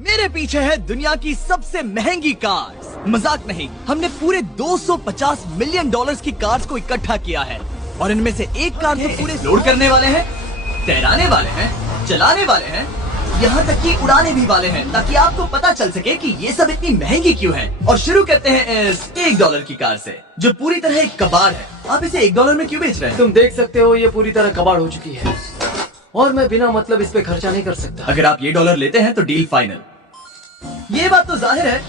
मेरे पीछे है दुनिया की सबसे महंगी कार्स। मजाक नहीं, हमने पूरे 250 मिलियन डॉलर्स की कार्स को इकट्ठा किया है और इनमें से एक कार तो पूरे लोड करने वाले हैं, तैराने वाले हैं, चलाने वाले हैं, यहाँ तक कि उड़ाने भी वाले हैं, ताकि आपको पता चल सके कि ये सब इतनी महंगी क्यों है। और शुरू करते हैं इस $1 की कार से, जो पूरी तरह एक कबाड़ है। आप इसे $1 में क्यों बेच रहे हैं? तुम देख सकते हो ये पूरी तरह कबाड़ हो चुकी है और मैं बिना मतलब इस पे खर्चा नहीं कर सकता। अगर आप ये डॉलर लेते हैं तो डील फाइनल। ये बात तो जाहिर है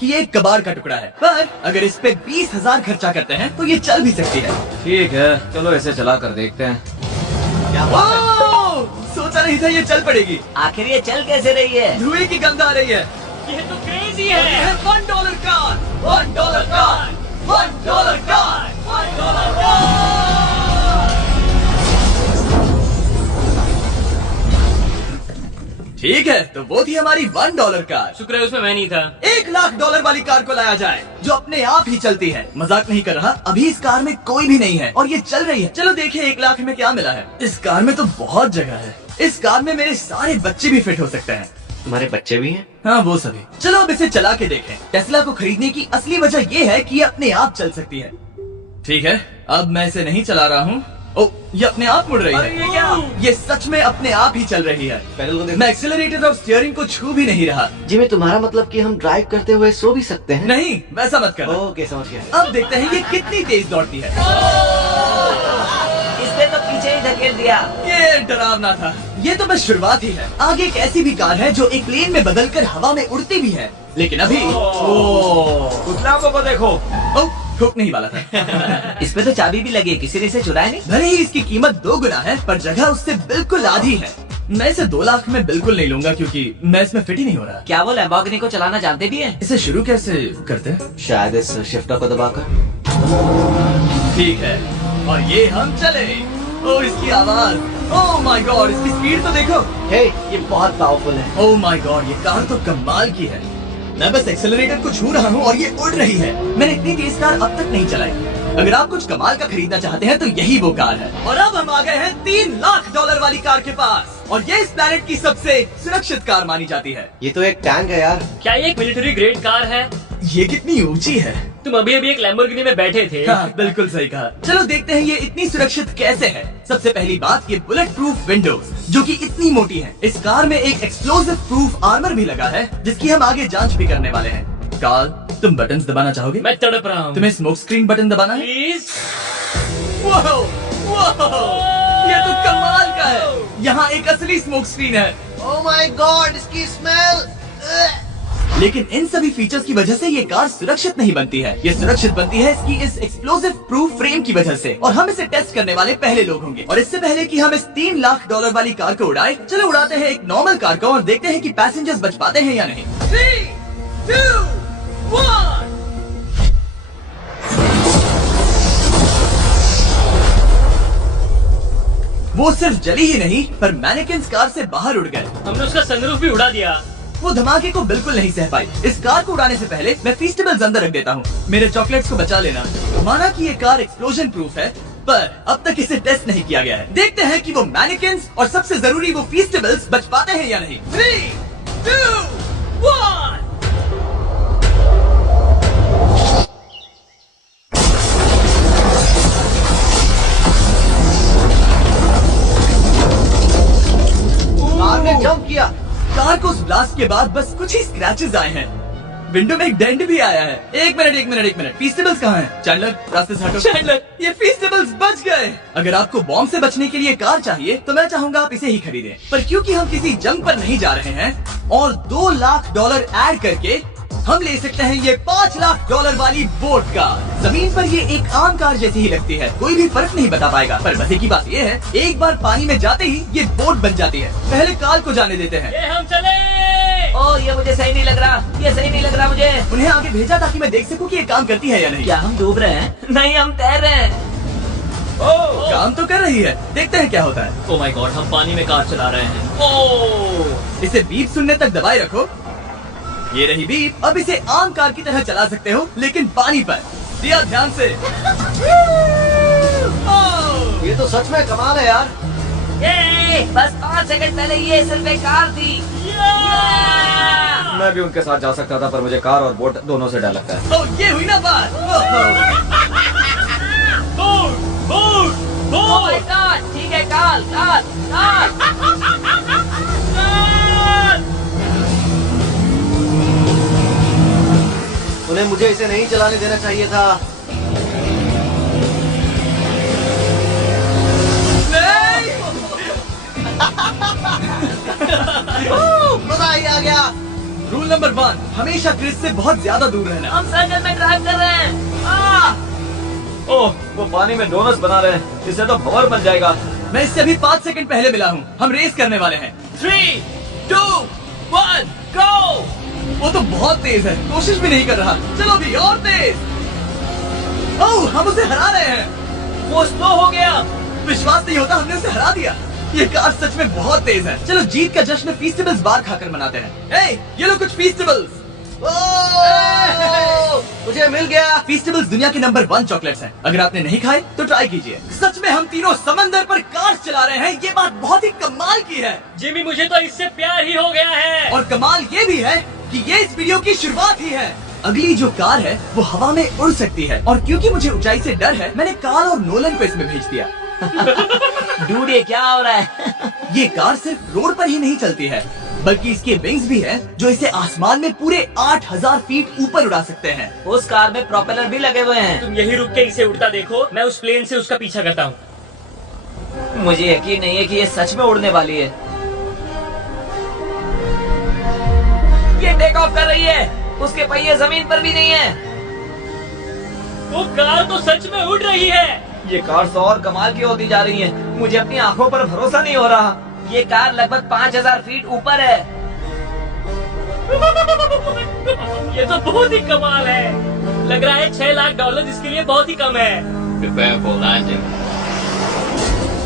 कि ये एक कबाड़ का टुकड़ा है, पर अगर इस पे 20,000 खर्चा करते हैं तो ये चल भी सकती है। ठीक है, चलो इसे चला कर देखते हैं। क्या सोचा नहीं था ये चल पड़ेगी। आखिर ये चल कैसे रही है? धुएं की गंध आ रही है। ये तो क्रेजी है। $1 कार, $1 कार, $1 कार, $1 कार। ठीक है, तो वो थी हमारी $1 कार। शुक्र है उसमें मैं नहीं था। $1,00,000 वाली कार को लाया जाए, जो अपने आप ही चलती है। मजाक नहीं कर रहा, अभी इस कार में कोई भी नहीं है और ये चल रही है। चलो देखिए 1 लाख में क्या मिला है। इस कार में तो बहुत जगह है। इस कार में मेरे सारे बच्चे भी फिट हो सकते हैं। तुम्हारे बच्चे भी हैं? हाँ, वो सभी। चलो अब इसे चला के देखें। टेस्ला को खरीदने की असली वजह ये है कि ये अपने आप चल सकती है। ठीक है, अब मैं इसे नहीं चला रहा हूँ। ओ, ये अपने आप मुड़ रही है। ये क्या? ये सच में अपने आप ही चल रही है। मैं एक्सेलरेटर और स्टीयरिंग को छू भी नहीं रहा। जिमी, तुम्हारा मतलब कि हम ड्राइव करते हुए सो भी सकते हैं? नहीं, वैसा मत कर। ओके, समझ गया। अब देखते हैं ये कितनी तेज दौड़ती है। इसने तो पीछे ही धकेल दिया। ये डरावना था। ये तो बस शुरुआत ही है। आगे एक ऐसी भी कार है जो एक प्लेन में बदलकर हवा में उड़ती भी है, लेकिन अभी पुतला को देखो। ठोक नहीं वाला था। इस पे तो चाबी भी लगी है, किसी ने इसे चुराया नहीं। भले ही इसकी कीमत 2 गुना है, पर जगह उससे बिल्कुल आधी है। मैं इसे 2 लाख में बिल्कुल नहीं लूंगा, क्योंकि मैं इसमें फिट ही नहीं हो रहा। क्या वो लैम्बोर्गिनी को चलाना जानते भी है? इसे शुरू कैसे करते हैं? शायद इस शिफ्टर को दबाकर। ठीक है, और ये हम चले। और इसकी आवाज, ओह माय गॉड, इसकी स्पीड तो देखो। हे, ये बहुत पावरफुल है। ओह माय गॉड, ये कार तो कमाल की है। मैं बस एक्सेलरेटर को छू रहा हूँ और ये उड़ रही है। मैंने इतनी तेज कार अब तक नहीं चलाई। अगर आप कुछ कमाल का खरीदना चाहते हैं तो यही वो कार है। और अब हम आ गए हैं $3,00,000 वाली कार के पास, और ये इस प्लेनेट की सबसे सुरक्षित कार मानी जाती है। ये तो एक टैंक है यार। क्या ये एक मिलिट्री ग्रेड कार है? ये कितनी ऊंची है। तुम अभी अभी एक लैम्बोर्गिनी में बैठे थे। हाँ, बिल्कुल सही कहा। चलो देखते हैं ये इतनी सुरक्षित कैसे है। सबसे पहली बात, ये बुलेट प्रूफ विंडोज, जो कि इतनी मोटी है। इस कार में एक एक्सप्लोसिव प्रूफ आर्मर भी लगा है, जिसकी हम आगे जांच भी करने वाले हैं। कार्ल, तुम बटन्स दबाना चाहोगे? मैं तड़प रहा हूँ। तुम्हें स्मोक स्क्रीन बटन दबाना है? प्लीज। वाओ, वाओ, ये तो कमाल का है। यहाँ एक असली स्मोक स्क्रीन है। ओह माय गॉड, इसकी स्मेल। लेकिन इन सभी फीचर्स की वजह से ये कार सुरक्षित नहीं बनती है। ये सुरक्षित बनती है इसकी इस एक्सप्लोसिव प्रूफ फ्रेम की वजह से, और हम इसे टेस्ट करने वाले पहले लोग होंगे। और इससे पहले कि हम इस $3,00,000 वाली कार को उड़ाए, चलो उड़ाते हैं एक नॉर्मल कार को और देखते हैं कि पैसेंजर्स बच पाते हैं या नहीं। 3, 2, 1। वो सिर्फ जली ही नहीं, पर मैनेकिन्स कार से बाहर उड़ गए। हमने उसका सनरूफ भी उड़ा दिया। वो धमाके को बिल्कुल नहीं सह पाई। इस कार को उड़ाने से पहले मैं फीस्टेबल्स अंदर रख देता हूँ। मेरे चॉकलेट्स को बचा लेना। माना कि ये कार एक्सप्लोजन प्रूफ है, पर अब तक इसे टेस्ट नहीं किया गया है। देखते हैं कि वो मैनिकिन्स और सबसे जरूरी वो फीस्टेबल्स बच पाते हैं या नहीं। 3, 2, 1। कार ने जंप किया। कार को उस ब्लास्ट के बाद बस कुछ ही स्क्रैचेस आए हैं। विंडो में एक डेंट भी आया है। एक मिनट, फीस्टेबल्स कहाँ हैं? चैंडलर, रास्ते से हटो। चैंडलर, ये फीस्टेबल्स बच गए। अगर आपको बॉम्ब से बचने के लिए कार चाहिए तो मैं चाहूंगा आप इसे ही खरीदें। पर क्योंकि हम किसी जंग पर नहीं जा रहे हैं और $2,00,000 ऐड करके हम ले सकते हैं ये $5,00,000 वाली बोट कार। जमीन पर ये एक आम कार जैसी ही लगती है, कोई भी फर्क नहीं बता पाएगा। पर मजे की बात ये है, एक बार पानी में जाते ही ये बोट बन जाती है। पहले कार को जाने देते हैं। ये हम चले। ओ, ये मुझे सही नहीं लग रहा। ये सही नहीं लग रहा मुझे। उन्हें आगे भेजा ताकि मैं देख सकूं कि ये काम करती है या नहीं। क्या हम डूब रहे हैं? नहीं, हम तैर रहे हैं। काम तो कर रही है, देखते हैं क्या होता है। ओह माय गॉड, हम पानी में कार चला रहे हैं। ओह, इसे बीप सुनने तक दबाए रखो। ये रही बीप। अब इसे आम कार की तरह चला सकते हो, लेकिन पानी पर। दिया ध्यान से। ये तो सच में कमाल है यार। ये बस 5 सेकंड पहले ये सिर्फ एक कार थी। मैं भी उनके साथ जा सकता था, पर मुझे कार और बोट दोनों से डर लगता है। ओह, ये हुई ना बात। Oh my God! ठीक है, काल काल काल। उन्हें मुझे इसे नहीं चलाने देना चाहिए था। मजा ही आ गया। रूल नंबर 1, हमेशा क्रिस से बहुत ज्यादा दूर रहना। हम सर्कल में ड्राइव कर रहे हैं। ओह, वो पानी में डोनट्स बना रहे हैं। इससे तो भंवर बन जाएगा। मैं इससे अभी 5 सेकंड पहले मिला हूँ। हम रेस करने वाले हैं। 3, 2, 1, go! वो तो बहुत तेज है, कोशिश भी नहीं कर रहा। चलो भी और तेज। ओह, हम उसे हरा रहे हैं। वो स्लो हो गया। विश्वास नहीं होता, हमने उसे हरा दिया। ये कार सच में बहुत तेज है। चलो जीत का जश्न फीस्टेबल्स बार खाकर मनाते हैं। ए, ये लो कुछ फीस्टेबल्स। मुझे मिल गया। फीस्टेबल्स दुनिया के नंबर 1 चॉकलेट्स हैं। अगर आपने नहीं खाए तो ट्राई कीजिए। सच में हम तीनों समंदर पर कार चला रहे हैं। ये बात बहुत ही कमाल की है। जिमी, मुझे तो इससे प्यार ही हो गया है। और कमाल ये भी है कि ये इस वीडियो की शुरुआत ही है। अगली जो कार है वो हवा में उड़ सकती है, और क्योंकि मुझे ऊंचाई से डर है, मैंने कार्ल और नोलन को इसमें भेज दिया। डूड, ये क्या हो रहा है? ये कार सिर्फ रोड पर ही नहीं चलती है, बल्कि इसके विंग्स भी हैं, जो इसे आसमान में पूरे 8000 फीट ऊपर उड़ा सकते हैं। उस कार में प्रोपेलर भी लगे हुए हैं। तुम यही रुक के इसे उड़ता देखो, मैं उस प्लेन से उसका पीछा करता हूँ। मुझे यकीन नहीं है कि ये सच में उड़ने वाली है। ये टेक ऑफ कर रही है। उसके पहिए जमीन पर भी नहीं है। वो कार तो सच में उड़ रही है। ये कार तो और कमाल की होती जा रही है। मुझे अपनी आंखों पर भरोसा नहीं हो रहा। ये कार लगभग 5000 फीट ऊपर है। ये तो बहुत ही कमाल है। लग रहा है $6 लाख इसके लिए बहुत ही कम है।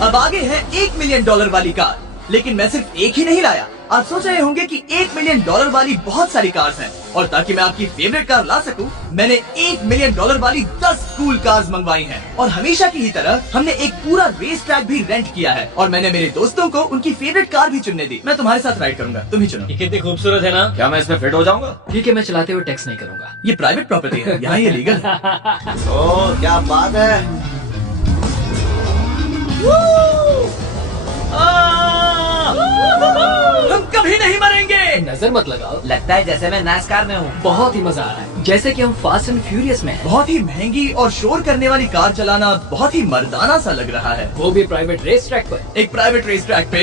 अब आगे है $1 मिलियन वाली कार। लेकिन मैं सिर्फ एक ही नहीं लाया। आप सोच रहे होंगे कि $1 मिलियन वाली बहुत सारी कार्स हैं, और ताकि मैं आपकी फेवरेट कार ला सकूं, मैंने $1 मिलियन वाली 10 कूल कार्स मंगवाई हैं। और हमेशा की ही तरह हमने एक पूरा रेस ट्रैक भी रेंट किया है, और मैंने मेरे दोस्तों को उनकी फेवरेट कार भी चुनने दी। मैं तुम्हारे साथ राइड करूंगा, तुम ही चुनो। ये कितनी खूबसूरत है ना। क्या मैं इसमें फिट हो जाऊंगा? ठीक है, मैं चलाते हुए टैक्स नहीं करूंगा। ये प्राइवेट प्रॉपर्टी है, यहाँ ये लीगल है। ओह, क्या बात है। हम कभी नहीं मरेंगे। नजर मत लगाओ। लगता है जैसे मैं नास्कार में हूँ। बहुत ही मजा आ रहा है, जैसे कि हम फास्ट एंड फ्यूरियस में हैं। बहुत ही महंगी और शोर करने वाली कार चलाना बहुत ही मर्दाना सा लग रहा है। वो भी प्राइवेट रेस ट्रैक पर। एक प्राइवेट रेस ट्रैक पे।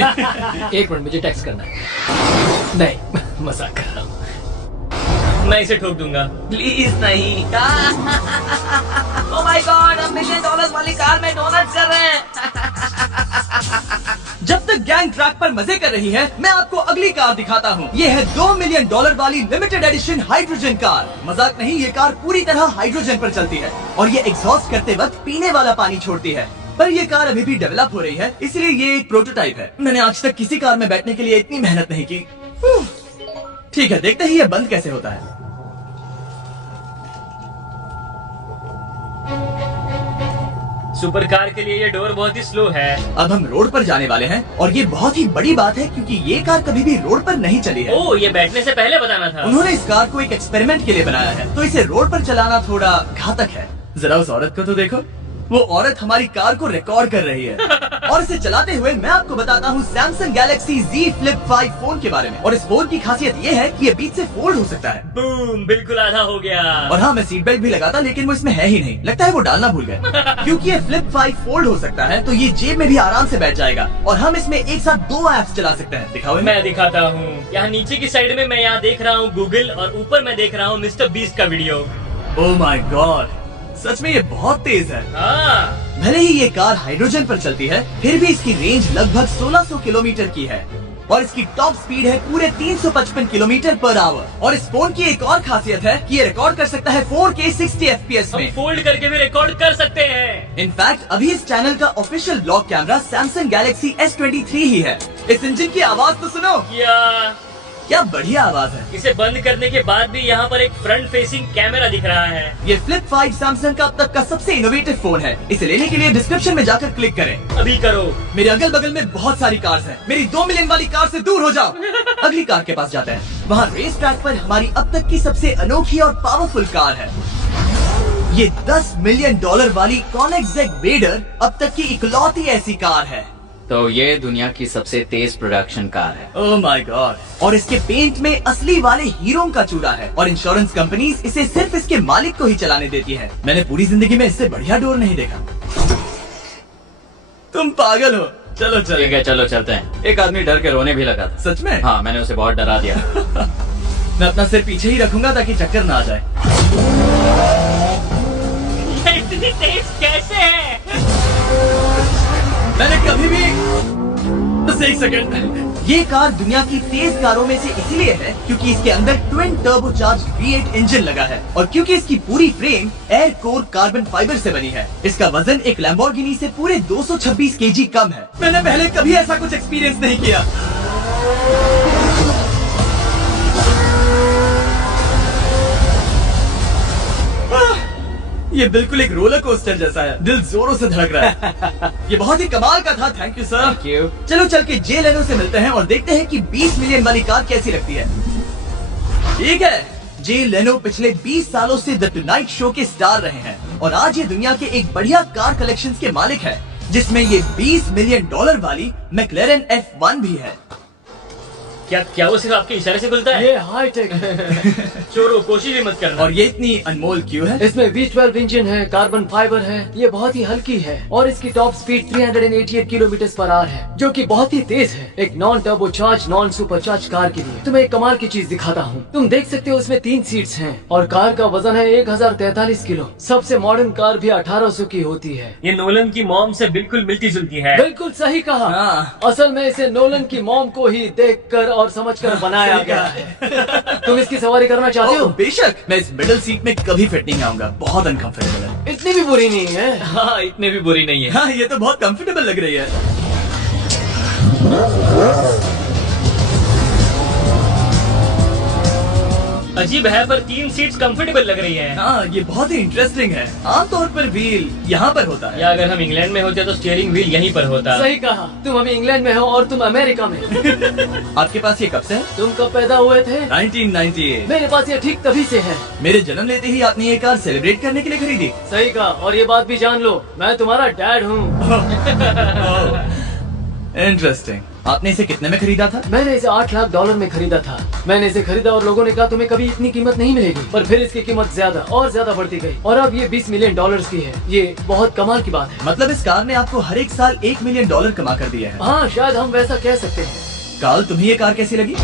1 मिनट, मुझे टैक्स करना है। नहीं, मजाक कर रहा हूँ। मैं इसे ठोक दूंगा। प्लीज नहीं। ओह माय गॉड, हम $1 मिलियन वाली कार में डोनट्स कर रहे हैं। जब तक गैंग ट्रैक पर मजे कर रही है, मैं आपको अगली कार दिखाता हूँ। ये है $2 मिलियन वाली लिमिटेड एडिशन हाइड्रोजन कार। मजाक नहीं, ये कार पूरी तरह हाइड्रोजन पर चलती है, और ये एग्जॉस्ट करते वक्त पीने वाला पानी छोड़ती है। पर ये कार अभी भी डेवलप हो रही है, इसलिए ये एक प्रोटोटाइप है। मैंने आज तक किसी कार में बैठने के लिए इतनी मेहनत नहीं की। ठीक है, देखते ही ये बंद कैसे होता है। सुपर कार के लिए ये डोर बहुत ही स्लो है। अब हम रोड पर जाने वाले हैं, और ये बहुत ही बड़ी बात है, क्योंकि ये कार कभी भी रोड पर नहीं चली है। ओह, ये बैठने से पहले बताना था। उन्होंने इस कार को एक एक्सपेरिमेंट के लिए बनाया है, तो इसे रोड पर चलाना थोड़ा घातक है। जरा उस औरत को तो देखो। वो औरत हमारी कार को रिकॉर्ड कर रही है। और इसे चलाते हुए मैं आपको बताता हूँ Samsung Galaxy Z Flip 5 phone के बारे में। और इस फोन की खासियत ये है कि ये बीच से फोल्ड हो सकता है। बूम, बिल्कुल आधा हो गया। और हाँ, मैं सीट बेल्ट भी लगाता, लेकिन वो इसमें है ही नहीं। लगता है वो डालना भूल गए। क्योंकि ये Flip 5 फोल्ड हो सकता है, तो ये जेब में भी आराम से बैठ जाएगा, और हम इसमें एक साथ 2 ऐप्स चला सकते हैं। दिखाओ इन्हें। मैं दिखाता हूँ। यहाँ नीचे की साइड में मैं यहाँ देख रहा हूँ गूगल, और ऊपर मैं देख रहा हूँ मिस्टर बीस्ट का वीडियो। ओह माय गॉड, सच में ये बहुत तेज है। हाँ, भले ही ये कार हाइड्रोजन पर चलती है, फिर भी इसकी रेंज लगभग 1600 किलोमीटर की है, और इसकी टॉप स्पीड है पूरे 355 किलोमीटर पर आवर। और इस फोन की एक और खासियत है कि ये रिकॉर्ड कर सकता है 4K 60 FPS हम में। फोल्ड करके भी रिकॉर्ड कर सकते हैं। इनफैक्ट अभी इस चैनल का official blog camera Samsung Galaxy S23 ही है। इस इंजन की आवाज तो सुनो, क्या बढ़िया आवाज है। इसे बंद करने के बाद भी यहाँ पर एक फ्रंट फेसिंग कैमरा दिख रहा है। ये Flip 5 सैमसंग का अब तक का सबसे इनोवेटिव फोन है। इसे लेने के लिए डिस्क्रिप्शन में जाकर क्लिक करें। अभी करो। मेरे अगल बगल में बहुत सारी कार्स हैं। मेरी $2 मिलियन वाली कार से दूर हो जाओ। अगली कार के पास जाते हैं। वहाँ रेस ट्रैक पर हमारी अब तक की सबसे अनोखी और पावरफुल कार है। ये $10 मिलियन वाली कॉनिग्सेग वेडर अब तक की इकलौती ऐसी कार है। तो ये दुनिया की सबसे तेज प्रोडक्शन कार है। Oh my God. और इसके पेंट में असली वाले हीरो का चूड़ा है और इंश्योरेंस कंपनीज इसे सिर्फ इसके मालिक को ही चलाने देती है। मैंने पूरी जिंदगी में इससे बढ़िया डोर नहीं देखा। तुम पागल हो। चलो ठीक चलो। है, चलो चलते हैं। एक आदमी डर के रोने भी लगा था। सच में? हाँ, मैंने उसे बहुत डरा दिया। मैं अपना सिर पीछे ही रखूंगा ताकि चक्कर ना आ जाए। ये इतनी तेज कैसे है? मैंने कभी भी बस एक सेकंड। ये कार दुनिया की तेज कारों में से इसीलिए है क्योंकि इसके अंदर ट्विन टर्बोचार्ज V8 इंजन लगा है और क्योंकि इसकी पूरी frame air core carbon fibre से बनी है। इसका वजन एक लैम्बोर्गिनी से पूरे 226 kg कम है। मैंने पहले कभी ऐसा कुछ एक्सपीरियंस नहीं किया। ये बिल्कुल एक रोलर कोस्टर जैसा है। दिल जोरों से धड़क रहा है। ये बहुत ही कमाल का था। Thank you sir. Thank you. चलो चल के जे लेनो से मिलते हैं और देखते हैं कि 20 मिलियन वाली कार कैसी लगती है। ठीक है, जे लेनो पिछले 20 सालों से द टुनाइट शो के स्टार रहे हैं और आज ये दुनिया के एक बढ़िया कार कलेक्शंस के मालिक है, जिसमें ये $20 मिलियन वाली मैक्लेरन F1 भी है। क्या वो सिर्फ आपके इशारे से खुलता है? ये हाई टेक है। चोरों, कोशिश भी मत करना। और ये इतनी अनमोल क्यों है? इसमें V12 इंजन है, कार्बन फाइबर है, ये बहुत ही हल्की है और इसकी top speed 388 kilometre per hour है, जो कि बहुत ही तेज है एक non turbocharge non supercharge car के लिए। तुम्हें एक कमाल की चीज दिखाता हूँ। तुम देख सकते हो इसमें 3 सीट्स हैं और कार का वजन है 1043 किलो। सबसे मॉडर्न कार भी 1800 की होती है। ये नोलन की मॉम से बिल्कुल मिलती जुलती है। बिल्कुल सही कहा। हाँ। असल में इसे नोलन की मॉम को ही देखकर और समझकर बनाया गया है। तुम इसकी सवारी करना चाहते हो? बेशक। मैं इस मिडिल सीट में कभी फिट नहीं आऊंगा। बहुत अनकंफर्टेबल है। इतनी भी बुरी नहीं है। हाँ, इतने भी बुरी नहीं है। हाँ, ये तो बहुत कंफर्टेबल लग रही है। अजीब है, पर 3 सीट्स कंफर्टेबल लग रही हैं। हाँ, ये बहुत ही इंटरेस्टिंग है। आमतौर पर व्हील यहाँ पर होता है। या अगर हम इंग्लैंड में होते तो स्टीयरिंग व्हील यहीं पर होता। सही कहा। तुम अभी इंग्लैंड में हो और तुम अमेरिका में। आपके पास ये कब से है? तुम कब पैदा हुए थे? 1998। मेरे पास ये ठीक तभी से है। मेरे जन्म लेते ही आपने ये कार सेलिब्रेट करने के लिए खरीदी। सही कहा। और ये बात भी जान लो, मैं तुम्हारा डैड हूँ। इंटरेस्टिंग। आपने इसे कितने में खरीदा था? मैंने इसे $8 लाख में खरीदा था। मैंने इसे खरीदा और लोगों ने कहा तुम्हें कभी इतनी कीमत नहीं मिलेगी, पर फिर इसकी कीमत ज्यादा और ज्यादा बढ़ती गई और अब ये $20 मिलियन की है। ये बहुत कमाल की बात है। मतलब इस कार ने आपको हर एक साल $1 मिलियन कमा कर दिया है। हाँ, शायद हम वैसा कह सकते हैं। काल, तुम्हें ये कार कैसी लगी?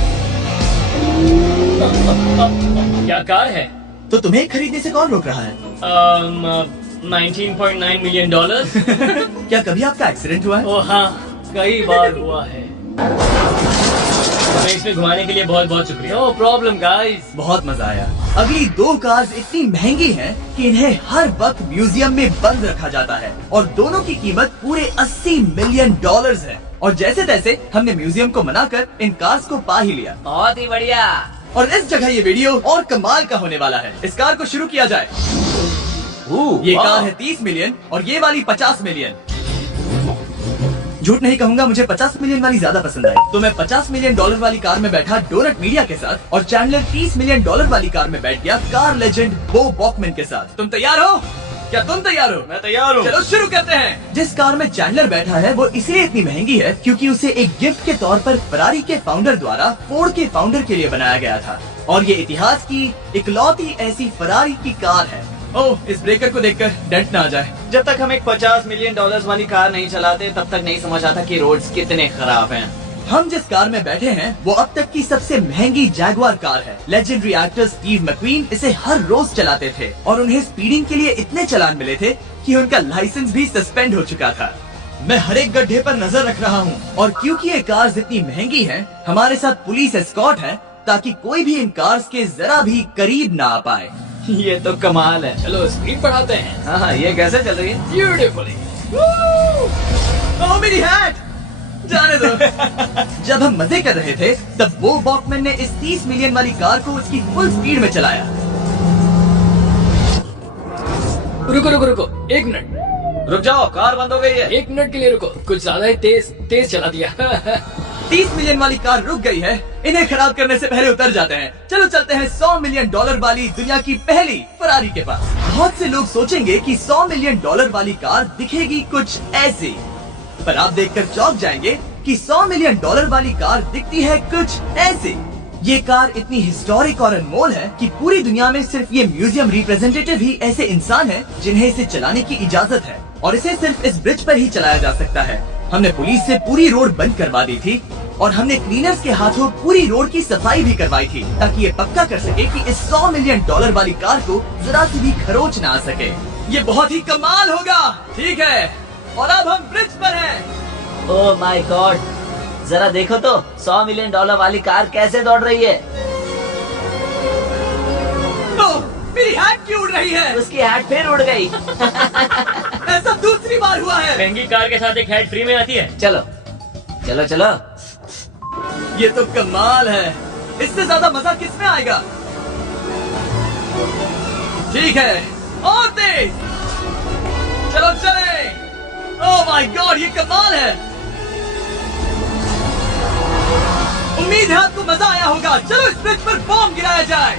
क्या कार है? तो तुम्हें खरीदने से कौन रोक रहा है? 19.9 मिलियन डॉलर। क्या कभी आपका एक्सीडेंट हुआ है? ओ हाँ, कई बार हुआ है। हमें इसमें घुमाने के लिए बहुत बहुत शुक्रिया। No problem guys. बहुत मजा आया। अगली 2 कार्स इतनी महंगी हैं कि इन्हें हर वक्त म्यूजियम में बंद रखा जाता है और दोनों की कीमत पूरे $80 मिलियन है। और जैसे तैसे हमने म्यूजियम को मनाकर इन कार्स को पा ही लिया। बहुत ही बढ़िया। और इस जगह ये वीडियो और कमाल का होने वाला है। इस कार को शुरू किया जाए। ये कार है 30 मिलियन और ये वाली 50 मिलियन। झूठ नहीं कहूंगा, मुझे 50 मिलियन वाली ज्यादा पसंद आई। तो मैं $50 मिलियन वाली कार में बैठा डोनट मीडिया के साथ और चैंडलर $30 मिलियन वाली कार में बैठ गया कार लेजेंड बो बॉकमैन के साथ। तुम तैयार हो? क्या तुम तैयार हो? मैं तैयार हूँ। चलो शुरू करते हैं। जिस कार में चैंडलर बैठा है वो इसलिए इतनी महंगी है क्योंकि उसे एक गिफ्ट के तौर पर फरारी के फाउंडर द्वारा फोर्ड के फाउंडर के लिए बनाया गया था और ये इतिहास की इकलौती ऐसी फरारी की कार है। ओह, इस ब्रेकर को देखकर डेंट ना आ जाए। जब तक हम एक $50 मिलियन वाली कार नहीं चलाते तब तक नहीं समझ आता कि रोड्स कितने खराब हैं। हम जिस कार में बैठे हैं वो अब तक की सबसे महंगी जैगवार कार है। लेजेंडरी एक्टर स्टीव मैक्वीन इसे हर रोज चलाते थे और उन्हें स्पीडिंग के लिए इतने चालान मिले थे कि उनका लाइसेंस भी सस्पेंड हो चुका था। मैं हर एक गड्ढे पर नजर रख रहा हूँ और क्योंकि ये कार्स इतनी महंगी हैं, हमारे साथ पुलिस एस्कॉर्ट है ताकि कोई भी इन कार्स के जरा भी करीब ना आ पाए। ये तो कमाल है। चलो स्पीड बढ़ाते हैं। हाँ, ये कैसे चल रही है? ब्यूटीफुली। ओह, मेरी हैट! जाने दो। जब हम मजे कर रहे थे तब वो बॉकमैन ने इस 30 मिलियन वाली कार को उसकी फुल स्पीड में चलाया। रुको रुको रुको, 1 मिनट। रुक जाओ, कार बंद हो गई है। 1 मिनट के लिए रुको। कुछ ज्यादा ही तेज चला दिया। 30 मिलियन वाली कार रुक गई है। इन्हें खराब करने से पहले उतर जाते हैं। चलो चलते हैं 100 मिलियन डॉलर वाली दुनिया की पहली फरारी के पास। बहुत से लोग सोचेंगे कि 100 मिलियन डॉलर वाली कार दिखेगी कुछ ऐसी, पर आप देखकर चौंक जाएंगे कि 100 मिलियन डॉलर वाली कार दिखती है कुछ ऐसी। ये कार इतनी हिस्टोरिक और अनमोल है कि पूरी दुनिया में सिर्फ ये म्यूजियम रिप्रेजेंटेटिव ही ऐसे इंसान हैं जिन्हें इसे चलाने की इजाजत है, और इसे सिर्फ इस ब्रिज पर ही चलाया जा सकता है। हमने पुलिस से पूरी रोड बंद करवा दी थी और हमने क्लीनर्स के हाथों पूरी रोड की सफाई भी करवाई थी, ताकि ये पक्का कर सके कि इस 100 मिलियन डॉलर वाली कार को जरा सी भी खरोच ना आ सके। ये बहुत ही कमाल होगा, ठीक है? और अब हम ब्रिज पर हैं। ओह माय गॉड, जरा देखो तो 100 मिलियन डॉलर वाली कार कैसे दौड़ रही है। ओह, मेरी हैट क्यों उड़ रही है? उसकी हैट फिर उड़ गई। ऐसा दूसरी बार हुआ है। महंगी कार के साथ एक हेड फ्री में आती है। चलो चलो चलो। ये तो कमाल है। इससे ज्यादा मजा किसमें आएगा? ठीक है, और तेज। चलो चले। ओह माय गॉड, ये कमाल है। उम्मीद है आपको मजा आया होगा। चलो इस ब्रिज पर बॉम्ब गिराया जाए।